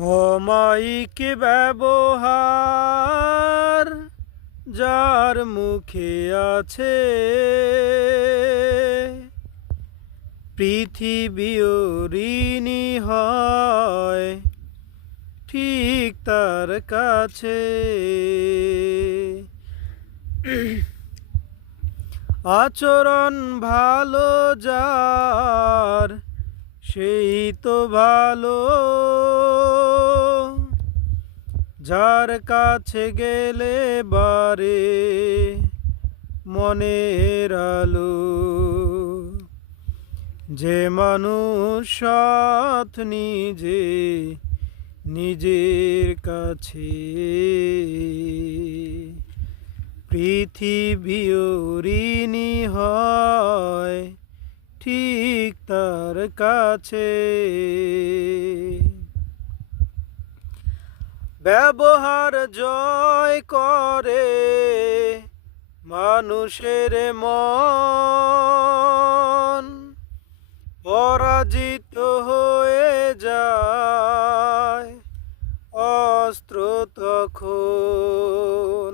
অমায়িক ব্যবহার যার মুখে আছে, পৃথিবীও ঋণী হয় ঠিক তার কাছে। আচরণ ভালো যার, সেই তো ভালো, যার কাছে গেলে বারে মনের আলো। যে মানুষ সৎ নিজে নিজের কাছে, পৃথিবীও ঋণী হয় ঠিক তার কাছে। ব্যবহার জয় করে মানুষের মন, পরাজিত হয়ে যায় অস্ত্র তখন।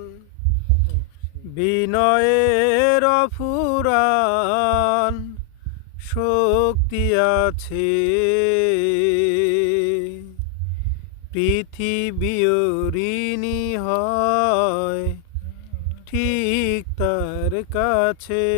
বিনয়ের অফুরান শক্তি আছে, পৃথিবীও ঋণী হয় ঠিক তার কাছে।